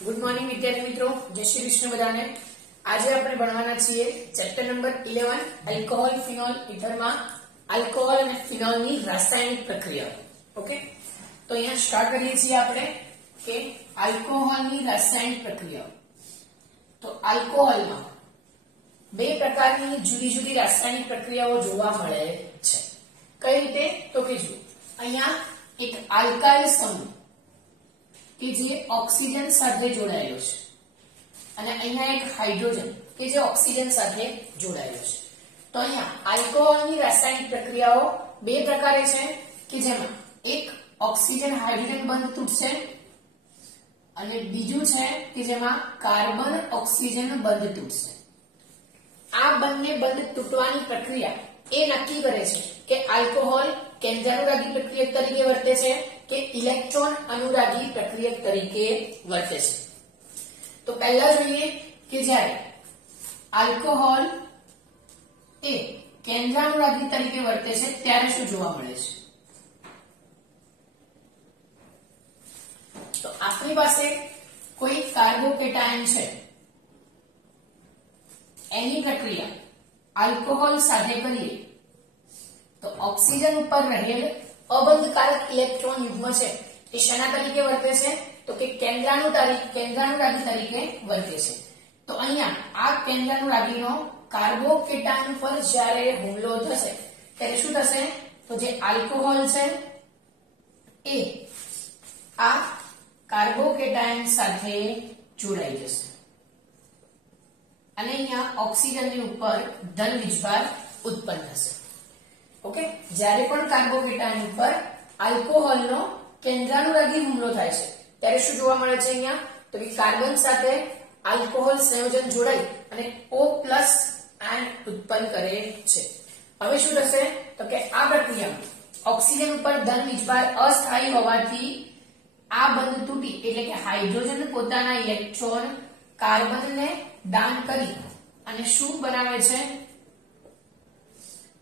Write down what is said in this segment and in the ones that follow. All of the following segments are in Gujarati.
ગુડ મોર્નિંગ વિદ્યાર્થી મિત્રો, જય શ્રી કૃષ્ણ બધાને। આજે આપણે ભણવાના છીએ ચેપ્ટર નંબર 11 આલ્કોહોલ ફિનોલ ઇથરમાં આલ્કોહોલ અને ફિનોલની રાસાયણિક પ્રક્રિયા। ઓકે, તો અહીંયા સ્ટાર્ટ કરીએ છીએ આપણે કે આલ્કોહોલની રાસાયણિક પ્રક્રિયા। તો આલ્કોહોલમાં બે પ્રકારની જુદી જુદી રાસાયણિક પ્રક્રિયાઓ જોવા મળે છે। કઈ રીતે? તો કે જો અહીંયા એક આલ્કાઇલ સમૂહ કે જે ઓક્સિજન સાથે જોડાયેલો છે અને અહીંયા એક હાઇડ્રોજન કે જે ઓક્સિજન સાથે જોડાયેલો છે। તો અહીંયા આલ્કોહોલની રાસાયણિક પ્રક્રિયાઓ બે પ્રકારે છે કે જેમાં એક ઓક્સિજન હાઇડ્રોજન બંધ તૂટશે અને બીજું છે કે જેમાં કાર્બન ઓક્સિજન બંધ તૂટશે। આ બંને બંધ તૂટવાની પ્રક્રિયા એ નક્કી કરે છે કે આલ્કોહોલ કેન્દ્રાનુરાગી પ્રક્રિયક તરીકે વર્તે છે કે ઇલેક્ટ્રોન અનુરાગી પ્રક્રિયક તરીકે વર્તે છે। તો પહેલા જોઈએ કે જ્યારે આલ્કોહોલ એ કેન્દ્રાનુરાગી તરીકે વર્તે છે ત્યારે શું જોવા મળે છે? તો આપણી પાસે કોઈ કાર્બોકેટાયન છે, એની પ્રક્રિયા આલ્કોહોલ સાથે કરીએ તો ઓક્સિજન ઉપર રહેલ અબંધકારક ઇલેક્ટ્રોન યુગ્મ છે એ શેના તરીકે વર્તે છે? તો કે કેન્દ્રાનુરાગી તરીકે વર્તે છે। તો અહીંયા આ કેન્દ્રાનુરાગીનો કાર્બોકેટાયન પર જ્યારે હુમલો થશે ત્યારે શું થશે? તો જે આલ્કોહોલ છે એ આ કાર્બોકેટાયન સાથે જોડાઈ જશે અને અહીંયા ઓક્સિજનની ઉપર ધન વીજભાર ઉત્પન્ન થશે। ઓકે, જ્યારે પણ કાર્બોકેટાયન ઉપર આલ્કોહોલનો કેન્દ્રાનુરાગી હુમલો થાય છે ત્યારે શું જોવા મળે છે અહીંયા? તો કે કાર્બન સાથે આલ્કોહોલ સંયોજન જોડાઈ અને O+ આયન ઉત્પન્ન કરે છે। હવે શું થશે? તો કે આ પ્રક્રિયામાં ઓક્સિજન ઉપર ધન વીજભાર અસ્થાયી હોવાથી આ બંધ તૂટી એટલે કે હાઇડ્રોજન પોતાના ઇલેક્ટ્રોન કાર્બનને દાન કરી અને શું બનાવે છે?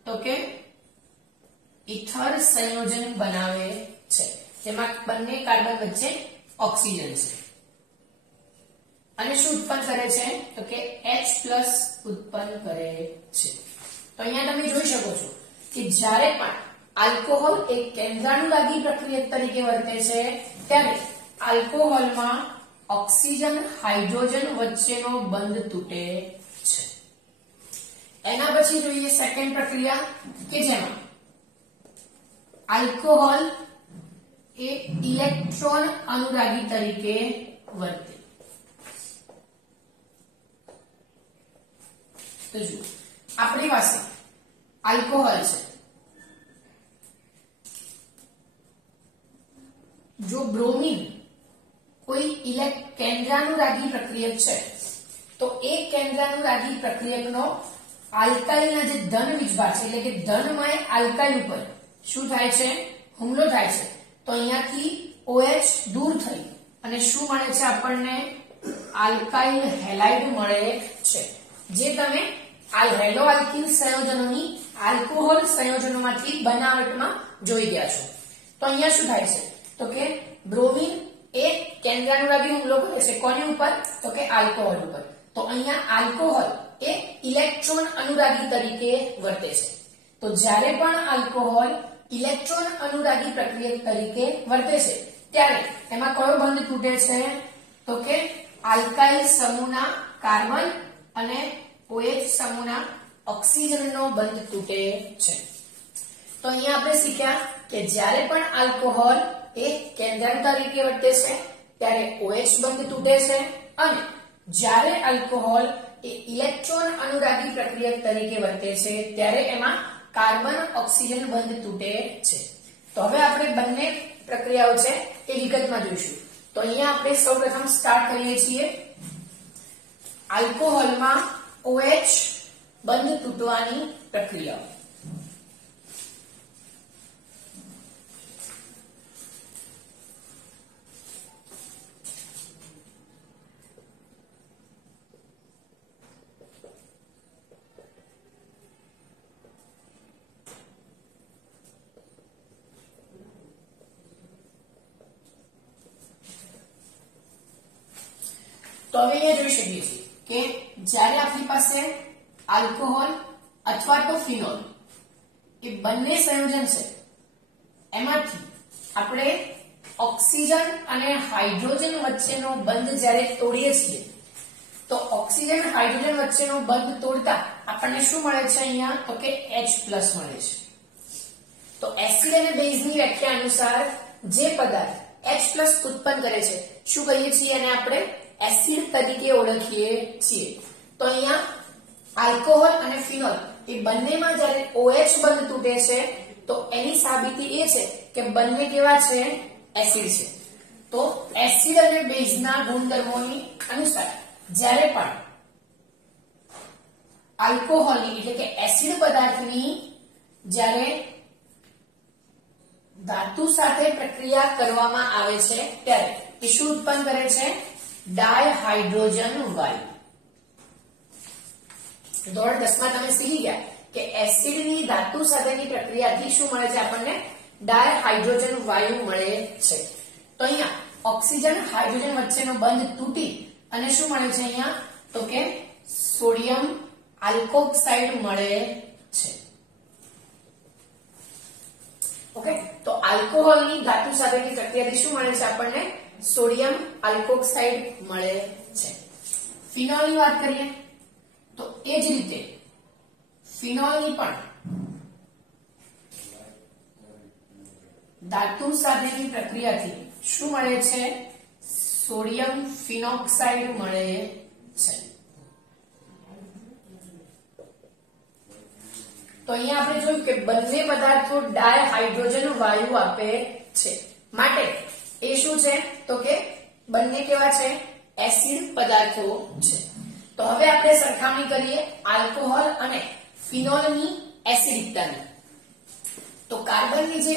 તો કે ઇથર સંયોજન બનાવે છે જેમાં બંને કાર્બન વચ્ચે ઓક્સિજન છે અને શું ઉત્પન્ન કરે છે? તો કે H+ ઉત્પન્ન કરે છે। તો અહીંયા તમે જોઈ શકો છો કે જ્યારે પણ આલ્કોહોલ એક કેન્દ્રાનુરાગી પ્રક્રિયક તરીકે વર્તે છે ત્યારે આલ્કોહોલમાં ઓક્સિજન હાઇડ્રોજન વચ્ચેનો બંધ તૂટે છે। એના પછી જોઈએ સેકન્ડ પ્રક્રિયા કે જેમાં આલ્કોહોલ એ ઇલેક્ટ્રોન અનુરાગી તરીકે વર્તે। તો જો આપણી પાસે આલ્કોહોલ છે, જો બ્રોમીન કોઈ કેન્દ્રાનુરાગી પ્રક્રિયક છે તો એ કેન્દ્રાનુરાગી પ્રક્રિયકનો આલ્કાઇલના જે ધન વીજભાર છે એટલે કે ધનમય આલ્કાઇલ ઉપર શું થાય છે? હુમલો થાય છે। તો અહીંયાથી OH દૂર થઈ અને શું મળે છે આપણને? આલ્કાઇલ હેલાઇડ મળે છે, જે તમે હેલો આલ્કીન સંયોજનોની આલ્કોહોલ સંયોજનોમાંથી બનાવટમાં જોઈ ગયા છો। તો અહીંયા શું થાય છે? તો કે બ્રોમીન એ કેન્દ્રાનુરાગી હુમલો કરે છે કોની ઉપર? તો કે આલ્કોહોલ ઉપર। તો અહીંયા આલ્કોહોલ એ ઇલેક્ટ્રોન અનુરાગી તરીકે વર્તે છે। તો જ્યારે પણ આલ્કોહોલ ઇલેક્ટ્રોન અનુરાગી પ્રક્રિયક તરીકે વર્તે છે ત્યારે એમાં કયો બંધ તૂટે છે? તો કે આલ્કાઇલ સમૂહના કાર્બન અને OH સમૂહના ઓક્સિજનનો બંધ તૂટે છે। તો અહીંયા આપણે શીખ્યા કે જ્યારે પણ આલ્કોહોલ એ કેન્દ્રાનુ તરીકે વર્તે છે ત્યારે OH બંધ તૂટે છે અને જ્યારે આલ્કોહોલ એ ઇલેક્ટ્રોન અનુરાગી પ્રક્રિયક તરીકે વર્તે છે ત્યારે એમાં કાર્બન ઓક્સિજન બંધ તૂટે છે। તો હવે આપણે બંને પ્રક્રિયાઓ છે એ વિગતમાં જોઈશું। તો અહીંયા આપણે સૌપ્રથમ સ્ટાર્ટ કરીએ છીએ આલ્કોહોલમાં OH બંધ તૂટવાની પ્રક્રિયા। તો હવે અહીંયા જોઈ શકીએ છીએ કે જ્યારે આપણી પાસે આલ્કોહોલ અથવા તો ફિનોલ એ બંને સંયોજન છે, એમાંથી આપણે ઓક્સિજન અને હાઇડ્રોજન વચ્ચેનો બંધ જ્યારે તોડીએ છીએ તો ઓક્સિજન હાઇડ્રોજન વચ્ચેનો બંધ તોડતા આપણને શું મળે છે અહીંયા? તો કે H+ મળે છે. તો એસિડ અને બેઝની વ્યાખ્યા અનુસાર જે પદાર્થ H+ ઉત્પન્ન કરે છે શું કહીએ છીએ? અને આપણે એસિડ તરીકે ઓળખીએ છીએ. તો અહીંયા આલ્કોહોલ અને ફિનોલ એ બંનેમાં જ્યારે OH બંધ તૂટે છે તો એની સાબિતી એ છે કે બંને કેવા છે? એસિડ છે. તો એસિડ અને બેઝના ગુણધર્મોની અનુસાર જ્યારે પણ આલ્કોહોલની એટલે કે એસિડ પદાર્થની જ્યારે ધાતુ સાથે પ્રક્રિયા કરવામાં આવે છે ત્યારે એ શું ઉત્પન્ન કરે છે? ડાયહાઇડ્રોજન વાયુ. ધોરણ 10 માં તમે શીખી ગયા કે એસિડની ધાતુ સાથેની પ્રક્રિયાથી શું મળે છે આપણને? ડાયહાઇડ્રોજન વાયુ મળે છે. તો અહીંયા ઓક્સિજન હાઇડ્રોજન વચ્ચેનો બંધ તૂટી અને શું મળે છે અહીંયા? તો કે સોડિયમ આલ્કોક્સાઇડ મળે છે. ઓકે, તો આલ્કોહોલની ધાતુ સાથેની પ્રક્રિયાથી શું મળે છે આપણને? સોડિયમ આલ્કોક્સાઇડ મળે છે. ફિનોલની વાત કરીએ તો એ જ રીતે ફિનોલની પણ ધાતુ સાથેની પ્રક્રિયાથી શું મળે છે? સોડિયમ ફિનોક્સાઇડ મળે છે. તો અહીંયા આપણે જોયું કે બંને પદાર્થો ડાયહાઇડ્રોજન વાયુ આપે છે, માટે એ શું છે? તો કે બંને કેવા છે? એસિડ પદાર્થો છે. તો હવે આપણે સરખામણી કરીએ આલ્કોહોલ અને ફિનોલની એસિડિકતાની. તો કાર્બનની જે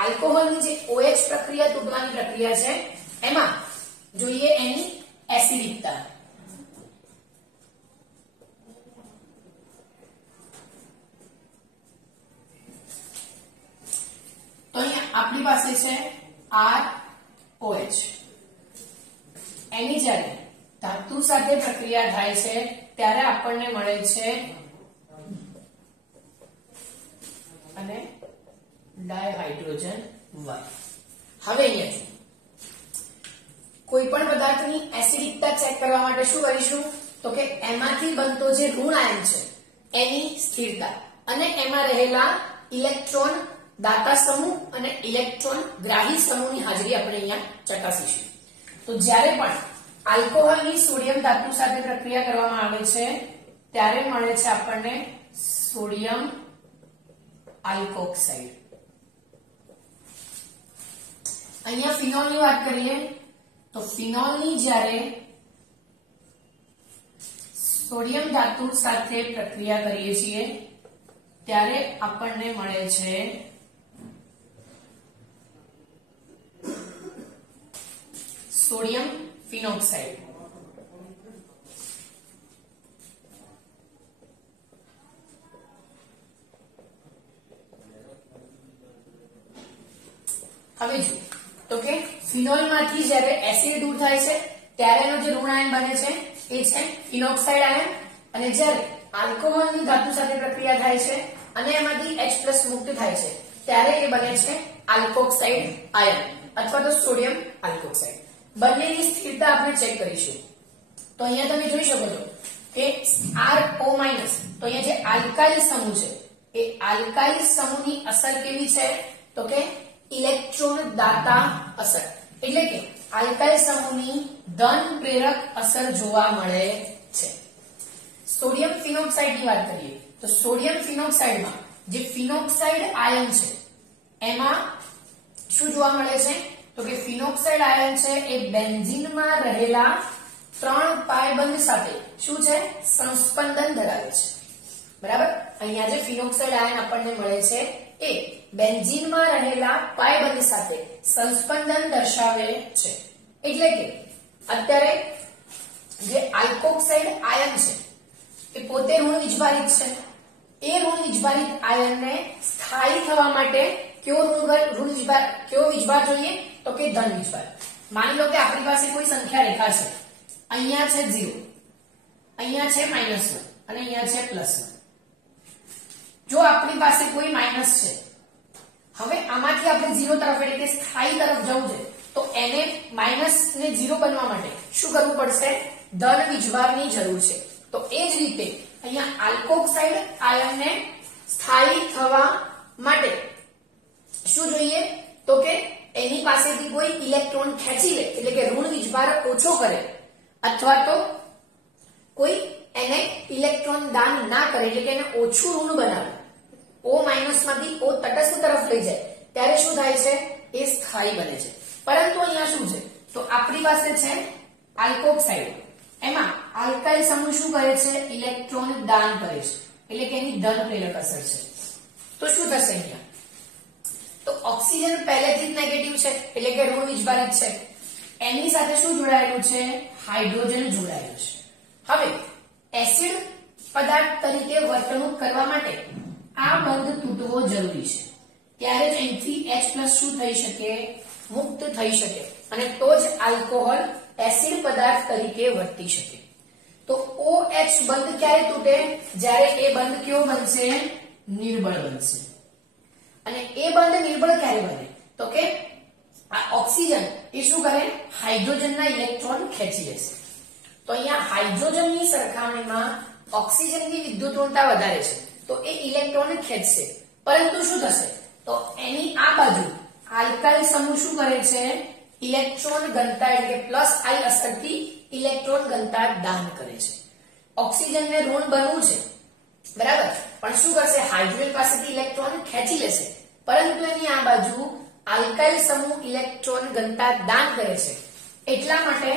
આલ્કોહોલની જે OH પ્રક્રિયા તૂટવાની પ્રક્રિયા છે એમાં જોઈએ એની એસિડિકતા. તો અહીંયા આપણી પાસે છે ROH. એની જ્યારે ધાતુ સાથે પ્રક્રિયા થાય છે ત્યારે આપણને મળે છે અને ડાયહાઇડ્રોજન વાયુ. હવે અહીંયા કોઈ પણ પદાર્થની એસિડિકતા ચેક કરવા માટે શું કરીશું? તો કે એમાંથી બનતો જે ઋણ આયન છે એની સ્થિરતા અને એમાં રહેલા ઇલેક્ટ્રોન દાતા સમૂહ અને ઇલેક્ટ્રોન ગ્રાહી સમૂહની હાજરી આપણે અહીંયા ચકાસીશું. તો જ્યારે પણ આલ્કોહોલની સોડિયમ ધાતુ સાથે પ્રક્રિયા કરવામાં આવે છે ત્યારે મળે છે આપણને સોડિયમ આલ્કોક્સાઇડ. અહીંયા ફિનોલની વાત કરીએ તો ફિનોલની જ્યારે સોડિયમ ધાતુ સાથે પ્રક્રિયા કરીએ છીએ ત્યારે આપણને મળે છે સોડિયમ ફિનોક્સાઇડ. હવે જો તો કે ફિનોલમાંથી જ્યારે એસિડ દૂર થાય છે ત્યારે એનો જે ઋણ આયન બને છે એ છે ફિનોક્સાઇડ આયન, અને જ્યારે આલ્કોહોલની ધાતુ સાથે પ્રક્રિયા થાય છે અને એમાંથી H+ મુક્ત થાય છે ત્યારે એ બને છે આલ્કોક્સાઇડ આયન અથવા તો સોડિયમ આલ્કોક્સાઇડ. બંનેની સ્થિરતા આપણે ચેક કરીશું. તો અહીંયા તમે જોઈ શકો છો કે RO- તો અહીંયા જે આલ્કાઇલ સમૂહ છે એ આલ્કાઇલ સમૂહની અસર કેવી છે? તો કે ઇલેક્ટ્રોન દાતા અસર, એટલે કે આલ્કાઇલ સમૂહની ધન પ્રેરક અસર જોવા મળે છે. સોડિયમ ફિનોક્સાઇડ ની વાત કરીએ તો સોડિયમ ફિનોક્સાઇડમાં જે ફિનોક્સાઇડ આયન છે એમાં શું જોવા મળે છે? તો કે ફિનોક્સાઇડ આયન છે એ બેન્ઝીનમાં રહેલા 3 પાઈ બંધ સાથે શું છે? સંસ્પંદન ધરાવે છે. બરાબર, અહીંયા જે ફિનોક્સાઇડ આયન આપણને મળે છે એ બેન્ઝીનમાં રહેલા પાઈ બંધ સાથે સંસ્પંદન દર્શાવે છે. એટલે કે અત્યારે જે આલ્કોક્સાઇડ આયન છે એ પોતે ઋણ વીજભારિત છે. એ ઋણ વીજભારિત આયનને સ્થાયી થવા માટે કેવો વીજભાર જોઈએ? તો કે ધન વીજભાર. માની લો કે આપણી પાસે કોઈ સંખ્યા રેખા છે અહીંયા છે 0, અહીંયા છે -1 અને અહીંયા છે +1. જો આપણી પાસે કોઈ માઈનસ છે, હવે આમાંથી આપણે 0 તરફ એટલે કે સ્થાયી તરફ જવું છે, તો એને માઈનસ ને 0 બનવા માટે શું કરવું પડશે? ધન વીજભારની જરૂર છે. તો એ જ રીતે અહીંયા આલ્કોક્સાઇડ આયનને સ્થાયી થવા માટે શું જોઈએ? તો કે એની પાસેથી કોઈ ઇલેક્ટ્રોન ખેંચી લે, એટલે કે ઋણ વીજભાર ઓછો કરે, અથવા તો કોઈ એને ઇલેક્ટ્રોન દાન ના કરે, એટલે કે એને ઓછું ઋણ બનાવે. O- માંથી O તટસ્થ તરફ લઈ જાય ત્યારે શું થાય છે? એ સ્થાયી બને છે. પરંતુ અહીંયા શું છે? તો આપણી પાસે છે આલ્કોક્સાઇડ, એમાં આલ્કાઇલ સમૂહ શું કરે છે? ઇલેક્ટ્રોન દાન કરે છે, એટલે કે એની ધન પ્રેરક અસર છે. તો શું થશે અહીંયા? તો ઓક્સિજન પહેલેથી જ નેગેટિવ છે, એટલે કે ઋણ વીજભારિત છે. એની સાથે શું જોડાયેલું છે? હાઇડ્રોજન જોડાયેલું છે. હવે એસિડ પદાર્થ તરીકે વર્તણૂક કરવા માટે આ બંધ તૂટવો જરૂરી છે, ત્યારે જ અહીંથી H+ શું થઈ શકે? મુક્ત થઈ શકે, અને તો જ આલ્કોહોલ એસિડ પદાર્થ તરીકે વર્તી શકે. તો OH બંધ ક્યારે તૂટે? જ્યારે એ બંધ કેવો બનશે? નિર્બળ બનશે. અને એ બંધ નિર્બળ ક્યારે બને? તો કે આ ઓક્સિજન એ શું કરે? હાઇડ્રોજનના ઇલેક્ટ્રોન ખેંચી લેશે. તો અહીંયા હાઇડ્રોજનની સરખામણીમાં ઓક્સિજનની વિદ્યુત ઋણતા વધારે છે, તો એ ઇલેક્ટ્રોન ખેંચશે. પરંતુ શું થશે? તો એની આ બાજુ આલ્કાઇલ સમૂહ શું કરે છે? ઇલેક્ટ્રોન ઘનતા એટલે કે +I અસરથી ઇલેક્ટ્રોન ઘનતા દાન કરે છે. ઓક્સિજનને ઋણ બનવું છે, બરાબર, પણ શું કરશે? હાઇડ્રોજન પાસેથી ઇલેક્ટ્રોન ખેંચી લેશે. પરંતુ એની આ બાજુ આલ્કાઇલ સમૂહ ઇલેક્ટ્રોન ઘનતા દાન કરે છે, એટલા માટે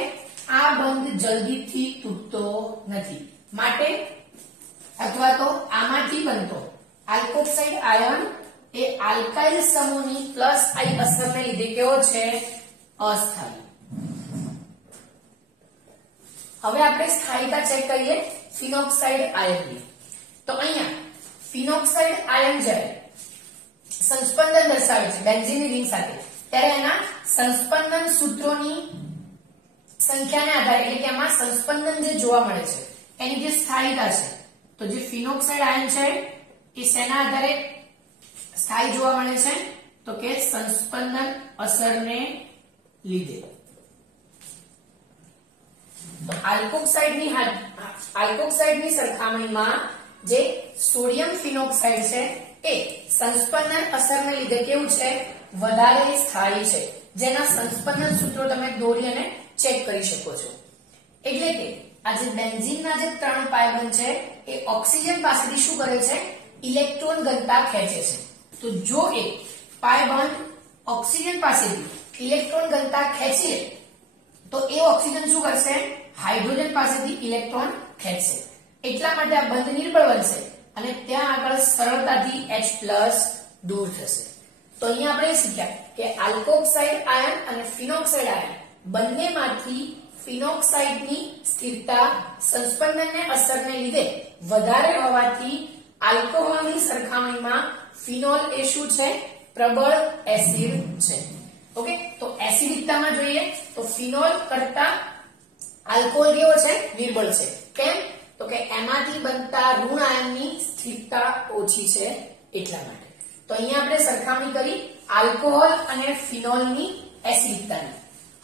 આ બંધ જલ્દીથી તૂટતો નથી. માટે અથવા તો આમાંથી બનતો આલ્કોક્સાઇડ આયન એ આલ્કાઇલ સમૂહની +I અસરને લીધે કેવો છે? અસ્થાયી. હવે આપણે સ્થાયીતા ચેક કરીએ ફિનોક્સાઇડ આયનની. તો અહીંયા ફિનોક્સાઇડ આયન જ્યારે સંસ્પંદન દર્શાવે છે બેન્ઝીનની રિંગ સાથે, ત્યારે એના સંસ્પંદન સૂત્રોની સંખ્યાને આધારે, એટલે કે એમાં સંસ્પંદન જે જોવા મળે છે એની જે સ્થાયીતા છે, તો જે ફિનોક્સાઇડ આયન છે એ શેના આધારે સ્થાયી જોવા મળે છે? તો કે સંસ્પંદન અસરને લીધે. તો આલ્કોક્સાઇડની સરખામણીમાં જે સોડિયમ ફિનોક્સાઇડ છે એ સંસ્પંદન અસરને લીધે કેવું છે? વધારે સ્થાયી છે, જેના સંસ્પંદન સૂત્રો તમે દોરી અને ચેક કરી શકો છો. એટલે કે આ જે બેન્ઝીનના જે 3 પાય બંધ છે એ ઓક્સિજન પાસેથી શું કરે છે? ઇલેક્ટ્રોન ઘનતા ખેંચે છે. તો જો એ પાય બંધ ઓક્સિજન પાસેથી ઇલેક્ટ્રોન ઘનતા ખેંચે તો એ ઓક્સિજન શું કરશે? હાઇડ્રોજન પાસેથી ઇલેક્ટ્રોન ખેંચશે. એટલા માટે આ બંધ નિર્બળ બનશે અને ત્યાં આગળ સરળતાથી H+ દૂર થશે. તો અહીંયા આપણે શીખ્યા કે આલ્કોક્સાઇડ આયન અને ફિનોક્સાઇડ આયન બંનેમાંથી ફિનોક્સાઇડની સ્થિરતા સંસ્પંદનને અસરને લીધે વધારે હોવાથી આલ્કોહોલની સરખામણીમાં ફિનોલ એ શું છે? પ્રબળ એસિડ છે. ઓકે, તો એસિડિકતામાં જોઈએ તો ફિનોલ કરતા આલ્કોહોલ કેવો છે? નિર્બળ છે. કેમ? તો કે એમાંથી બનતા ઋણ આયનની સ્થિરતા ઓછી છે, એટલા માટે. તો અહીંયા આપણે સરખામણી કરી આલ્કોહોલ અને ફિનોલની એસિડિકતાની.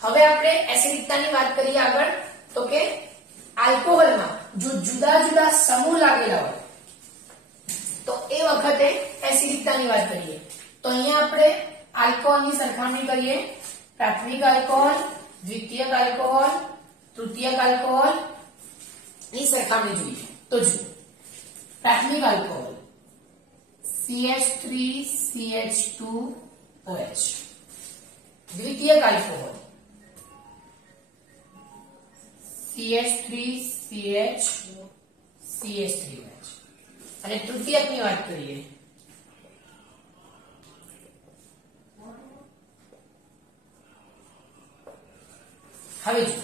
હવે આપણે એસિડિકતાની વાત કરીએ આગળ. તો કે આલ્કોહોલમાં જો જુદા જુદા સમૂહ લાગેલા હોય તો એ વખતે એસિડિકતાની વાત કરીએ. તો અહીંયા આપણે આલ્કોહોલની સરખામણી કરીએ. પ્રાથમિક આલ્કોહોલ, દ્વિતીયક આલ્કોહોલ, તૃતીયક આલ્કોહોલ ની સરખામણી જોઈએ. તો જો પ્રાથમિક આલ્કોહોલ CH3CH2OH, દ્વિતીયક આલ્કોહોલ CH3CH3OH, અને તૃતીયકની વાત કરીએ હવે જો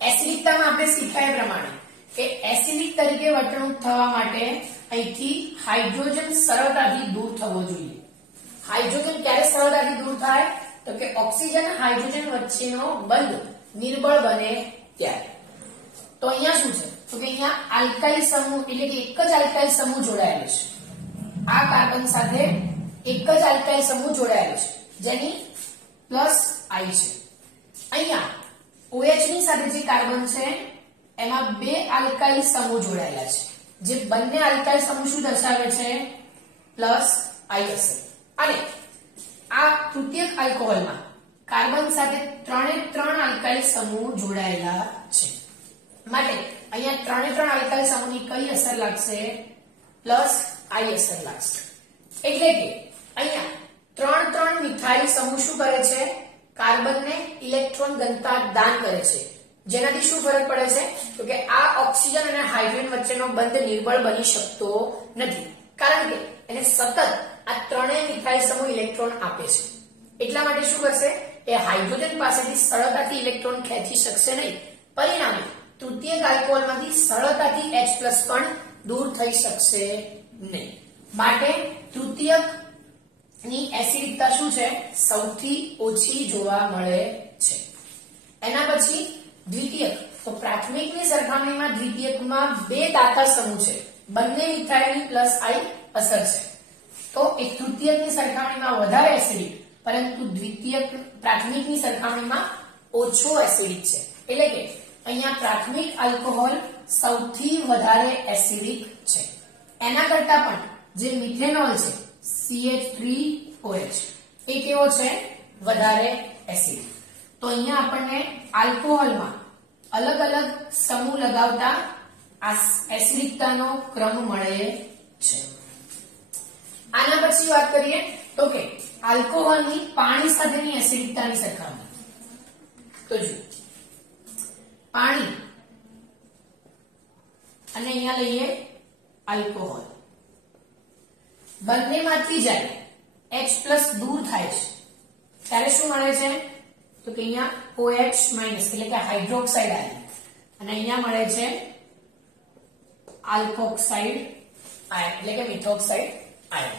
એસિડિકતામાં આપણે શીખ્યા પ્રમાણે કે એસિડિક તરીકે વર્તણૂક થવા માટે અહીંથી હાઇડ્રોજન સરળતાથી દૂર થવો જોઈએ. હાઇડ્રોજન ક્યારે સરળતાથી દૂર થાય? તો કે ઓક્સિજન હાઇડ્રોજન વચ્ચેનો બંધ નિર્બળ બને ત્યારે. તો અહીંયા શું છે તો કે અહીંયા આલ્કાઇલ સમૂહ એટલે કે એક જ આલ્કાઇલ સમૂહ જોડાયેલો છે. આ કાર્બન સાથે એક જ આલ્કાઇલ સમૂહ જોડાયેલો છે જેની પ્લસ I છે. અહીંયા OH ની સાથે જે કાર્બન છે એમાં બે આલ્કાઇલ સમૂહ જોડાયેલા છે. જે બંને આલ્કાઇલ સમૂહ શું દર્શાવે છે પ્લસ I હશે. અને આ તૃતીયક આલ્કોહોલમાં કાર્બન સાથે ત્રણ આલ્કાઇલ સમૂહ જોડાયેલા છે. માટે અહીંયા ત્રણ આલ્કાઇલ સમૂહની કઈ અસર લાગશે પ્લસ I અસર લાગશે. એટલે કે અહીંયા ત્રણ મિથાઇલ સમૂહ શું કરે છે કાર્બનને ઇલેક્ટ્રોન ઘનતા દાન કરે છે. જેનાથી શું ફરક પડે છે તો કે આ ઓક્સિજન અને હાઇડ્રોજન વચ્ચેનો બંધ નિર્બળ બની શકતો નથી કારણ કે એને સતત આ ત્રણેય મિથાઇલ સમૂહ ઇલેક્ટ્રોન આપે છે. એટલા માટે શું કરશે એ હાઇડ્રોજન પાસેથી સરળતાથી ઇલેક્ટ્રોન ખેંચી શકશે નહીં. પરિણામે તૃતીયક આલ્કોહોલમાંથી સરળતાથી H+ પણ દૂર થઈ શકશે નહીં. માટે તૃતીયક ની એસિડિકતા શું છે સૌથી ઓછી જોવા મળે છે. એના પછી દ્વિતીયક તો પ્રાથમિકની સરખામણીમાં દ્વિતીયકમાં બે દાતા સમૂહ છે. બંને મિથાઇલની પ્લસ I અસર છે. તો એક તૃતીયકની સરખામણીમાં વધારે એસિડિક પરંતુ દ્વિતીયક પ્રાથમિકની સરખામણીમાં ઓછો એસિડિક છે. એટલે કે અહીંયા પ્રાથમિક આલ્કોહોલ સૌથી વધારે એસિડિક છે. એના કરતા પણ જે મિથેનોલ છે CH3OH એ કેવો છે વધારે એસિડિક. તો અહીંયા આપણને આલ્કોહોલમાં અલગ અલગ સમૂહ લગાવતા આ એસિડિકતાનો ક્રમ મળે છે. આના પછી વાત કરીએ તો કે આલ્કોહોલની પાણી સાથેની એસિડિકતાની સરખામણી. તો જો પાણી અને અહીંયા લઈએ આલ્કોહોલ બંનેમાંથી જ્યારે H+ દૂર થાય છે ત્યારે શું મળે છે તો કે અહીંયા OH- એટલે કે હાઇડ્રોક્સાઇડ આયન અને અહીંયા મળે છે આલ્કોક્સાઇડ આયન એટલે કે મિથોક્સાઇડ આયન.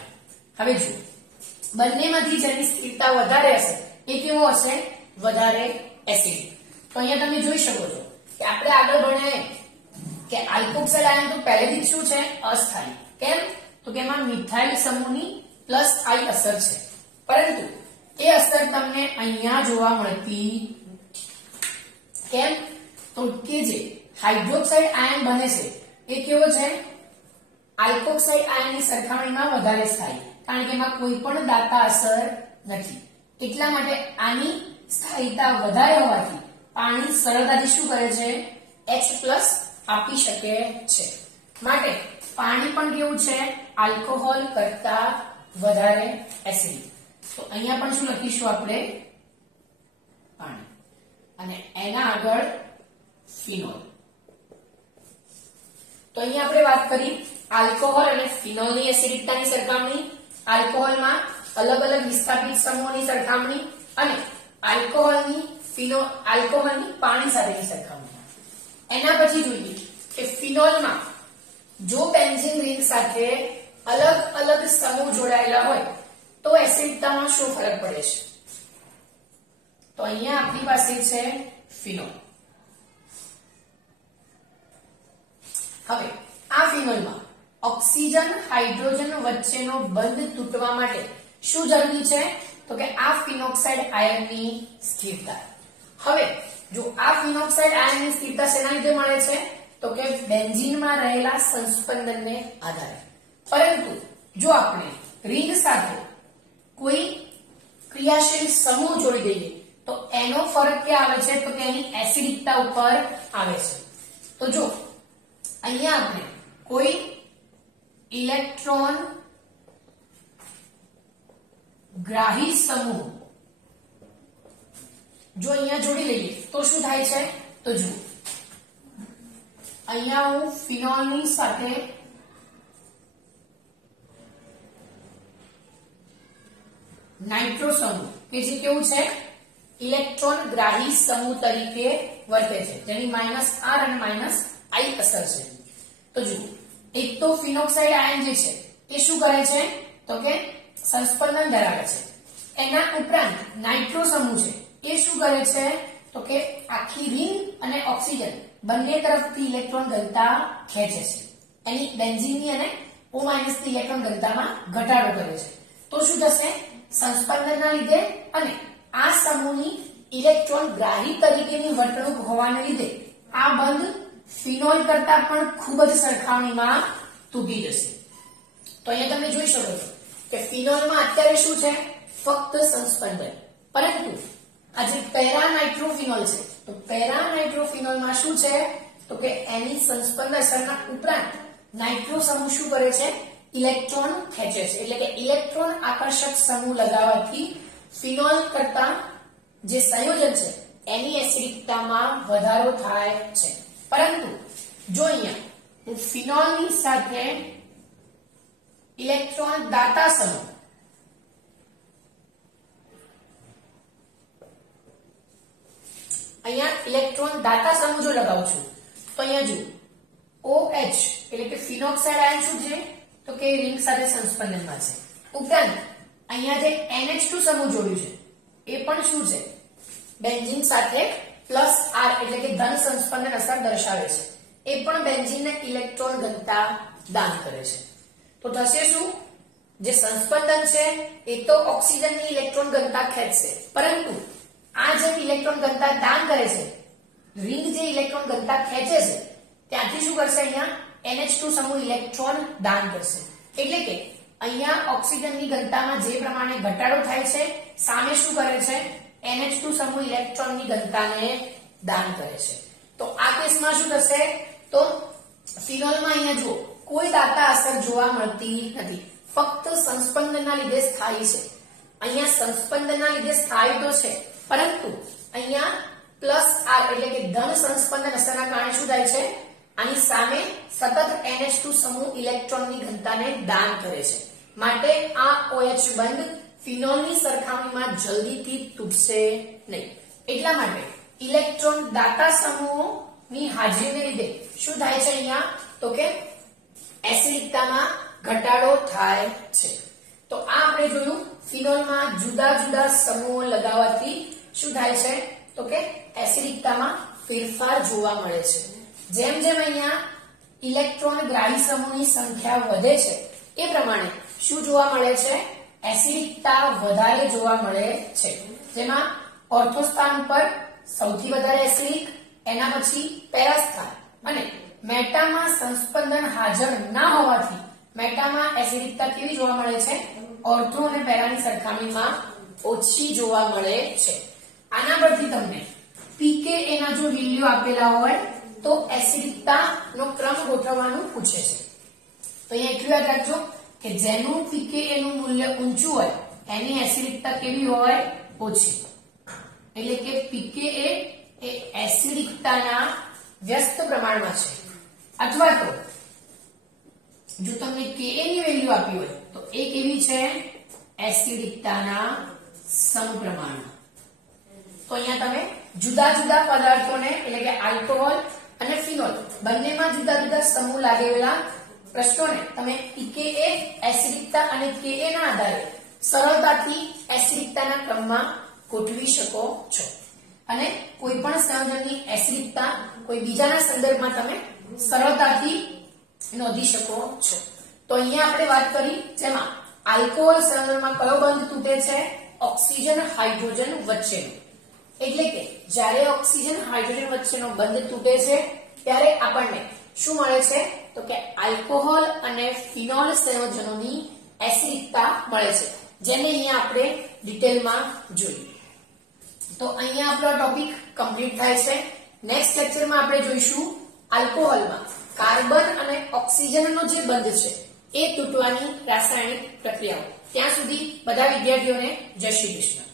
હવે જો બંનેમાંથી જેની સ્થિરતા વધારે હશે એ કેવો હશે વધારે એસિડિક. તો અહીંયા તમે જોઈ શકો છો કે આપણે આગળ ભણ્યા કે આલ્કોક્સાઇડ આયન તો પહેલેથી શું છે અસ્થાયી. કેમ તો કે એમાં મિથાઇલ સમૂહની પ્લસ I અસર છે પરંતુ એ અસર તમને અહીંયા જોવા મળતી. કેમ તો કે જે હાઇડ્રોક્સાઇડ આયન બને છે એ કેવો છે આલ્કોક્સાઇડ આયનની સરખામણીમાં વધારે સ્થાયી કારણ કે એમાં કોઈ પણ દાતા અસર નથી. એટલા માટે આની સ્થાયીતા વધારે હોવાથી પાણી સરળતાથી શું કરે છે H+ આપી શકે છે. માટે પાણી પણ કેવું છે આલ્કોહોલ કરતા વધારે એસિડિક. તો અહીંયા પણ શું લખીશું આપણે પાણી અને એના આગળ ફિનોલ. તો અહીંયા આપણે વાત કરી આલ્કોહોલ અને ફિનોલની એસિડિકતાની સરખામણી, આલ્કોહોલમાં અલગ અલગ વિસ્થાપિત સમૂહોની સરખામણી અને આલ્કોહોલની પાણી સાથેની સરખામણી. એના પછી જોઈએ કે ફિનોલમાં જો બેન્ઝીન રિંગ સાથે અલગ અલગ સમૂહ જોડાયેલા હોય તો એસિડિકતામાં શું ફરક પડે છે. તો અહીંયા આપણી પાસે છે ફિનોલ. હવે આ ફિનોલમાં ઓક્સિજન હાઇડ્રોજન વચ્ચેનો બંધ તૂટવા માટે શું જરૂરી છે તો કે આ ફિનોક્સાઇડ આયનની સ્થિરતા. હવે જો આ ફિનોક્સાઇડ આયનની સ્થિરતા શેના લીધે મળે છે તો કે બેન્ઝીનમાં રહેલા સંસ્પંદનને આધારે. પરંતુ જો આપણે રિંગ સાથે કોઈ ક્રિયાશીલ સમૂહ જોડી દઈએ તો એનો ફરક ક્યાં આવે છે તો કે એની એસિડિકતા ઉપર આવે છે. તો જો અહીંયા આપણે કોઈ ઇલેક્ટ્રોન ગ્રાહી સમૂહ જો અહીંયા જોડી લઈએ તો શું થાય છે તો જુઓ અહીંયા હું ફિનોલની સાથે નાઇટ્રો સમૂહ કે જે કેવું છે ઇલેક્ટ્રોન ગ્રાહી સમૂહ તરીકે વર્તે છે જેની -R અને -I અસર છે. તો જુઓ એક તો ફિનોક્સાઇડ આયન જે છે એ શું કરે છે તો કે સંસ્પંદન ધરાવે છે. એના ઉપરાંત નાઇટ્રો સમૂહ છે એ શું કરે છે તો કે આખી રિંગ અને ઓક્સિજન બંને તરફથી ઇલેક્ટ્રોન ઘનતા ખેંચે છે, એની બેન્ઝીનની અને O- ની ઇલેક્ટ્રોન ઘનતામાં ઘટાડો કરે છે. તો શું થશે? સંસ્પંદનના લીધે અને આ સમૂહની ઇલેક્ટ્રોન ગ્રાહી તરીકેની વર્તણૂક હોવાને લીધે આ બંધ ફિનોલ કરતા પણ ખૂબ જ સરખામણીમાં તૂટી જશે. તો અહીંયા તમે જોઈ શકો છો કે ફિનોલમાં અત્યારે શું છે? ફક્ત સંસ્પંદન. પરંતુ આ જે પેરા નાઇટ્રોફિનોલ છે, તો પેરા નાઇટ્રોફિનોલમાં શું છે? તો કે એની સંસ્પંદન અસરના ઉપરાંત નાઇટ્રો સમૂહ શું કરે છે? ઇલેક્ટ્રોન ખેંચે છે. એટલે કે ઇલેક્ટ્રોન આકર્ષક સમૂહ લગાવવાથી ફિનોલ કરતા જે સંયોજન છે એની એસિડિકતામાં વધારો થાય છે. પરંતુ જો અહીંયા હું ફિનોલની સાથે ઇલેક્ટ્રોન દાતા સમૂહ જો લગાવું છું તો અહીંયા જો OH એટલે કે ફિનોક્સાઇડ આયન શું છે? તો કે રિંગ સાથે સંસ્પંદનમાં છે. ઉપરાંત અહીંયા જે NH2 સમૂહ જોડ્યું છે એ પણ શું છે? બેન્ઝીન સાથે પ્લસ R એટલે કે ધન સંસ્પંદન અસર દર્શાવે છે. એ પણ બેન્ઝીનને ઇલેક્ટ્રોન ઘનતા દાન કરે છે. તો થશે શું? જે સંસ્પંદન છે એ તો ઓક્સિજનની ઇલેક્ટ્રોન ઘનતા ખેંચશે, પરંતુ આ જે ઇલેક્ટ્રોન ઘનતા દાન કરે છે, રિંગ જે ઇલેક્ટ્રોન ઘનતા ખેંચે છે, ત્યાંથી શું કરશે? અહીંયા NH2 સમૂહ ઇલેક્ટ્રોન દાન કરશે. એટલે કે અહીંયા ઓક્સિજનની ઘનતામાં જે પ્રમાણે ઘટાડો થાય છે, સામે શું કરે છે? NH2 સમૂહ ઇલેક્ટ્રોનની ઘનતાને દાન કરે છે. તો આ કેસમાં શું થશે? તો ફિનોલમાં અહીંયા જુઓ કોઈ દાતા અસર જોવા મળતી નથી, ફક્ત સંસ્પંદનના લીધે સ્થાયી છે. અહીંયા સંસ્પંદનના લીધે સ્થાયી તો છે, પરંતુ અહીંયા પ્લસ R એટલે કે ધન સંસ્પંદન અસરના કારણે શું થાય છે? આની સામે સતત NH2 સમૂહ ઇલેક્ટ્રોનની ઘનતાને દાન કરે છે. માટે આ OH બંધ ફિનોલની સરખામણીમાં જલ્દીથી તૂટશે નહીં. એટલા માટે ઇલેક્ટ્રોન દાતા સમૂહોની હાજરીને લીધે શું થાય છે? અહીંયા તો કે એસિડિકતામાં ઘટાડો થાય છે. તો આ આપણે જોયું ફિનોલમાં જુદા જુદા સમૂહો લગાવવાથી શું થાય છે? તો કે એસિડિકતામાં ફેરફાર જોવા મળે છે. જેમ જેમ અહીંયા ઇલેક્ટ્રોન ગ્રાહી સમૂહની સંખ્યા વધે છે એ પ્રમાણે શું જોવા મળે છે? એસિડિકતા વધારે જોવા મળે છે. જેમાં ઓર્થો સ્થાન પર સૌથી વધારે એસિડિક, એના પછી પેરા સ્થાન અને મેટામાં સંસ્પંદન હાજર ના હોવાથી મેટામાં એસિડિકતા કેવી જોવા મળે છે? ઓર્થો અને પેરાની સરખામણીમાં ઓછી જોવા મળે છે. આના પરથી તમને pKa ના જો વેલ્યુ આપેલા હોય તો એસિડિકતા નો ક્રમ ગોઠવવાનું પૂછે છે. તો અહીંયા એટલું યાદ રાખજો કે જેનું pKa નું મૂલ્ય ઊંચું હોય એની એસિડિકતા કેવી હોય? ઓછી. એટલે કે pKa એ એસિડિકતાના વ્યસ્ત પ્રમાણમાં છે. અથવા તો જો તમને Ka ની વેલ્યુ આપી હોય તો એ કેવી છે? એસિડિકતાના સમપ્રમાણમાં. તો અહીંયા તમે જુદા જુદા પદાર્થોને એટલે કે આલ્કોહોલ અને ફિનોલ બંનેમાં જુદા જુદા સમૂહ લાગેલા પ્રશ્નોને તમે pKa એસિડિકતા અને Ka ના આધારે સરળતાથી એસિડિકતાના ક્રમમાં ગોઠવી શકો છો અને કોઈ પણ સંયોજનની એસિડિકતા કોઈ બીજાના સંદર્ભમાં તમે સરળતાથી નોંધી શકો છો. તો અહીંયા આપણે વાત કરી જેમાં આલ્કોહોલ સંયોજનમાં કયો બંધ તૂટે છે? ઓક્સિજન હાઇડ્રોજન વચ્ચેનો. એટલે કે જ્યારે ઓક્સિજન હાઇડ્રોજન વચ્ચેનો બંધ તૂટે છે ત્યારે આપણને શું મળે છે? તો કે આલ્કોહોલ અને ફિનોલ સંયોજનોની એસિડિકતા મળે છે, જેને અહીંયા આપણે ડિટેલમાં જોઈએ. તો અહીંયા આપણો ટોપિક કમ્પ્લીટ થાય છે. નેક્સ્ટ લેક્ચરમાં આપણે જોઈશું આલ્કોહોલમાં કાર્બન અને ઓક્સિજનનો જે બંધ છે એ તૂટવાની રાસાયણિક પ્રક્રિયાઓ. ત્યાં સુધી બધા વિદ્યાર્થીઓને જય શ્રી કૃષ્ણ.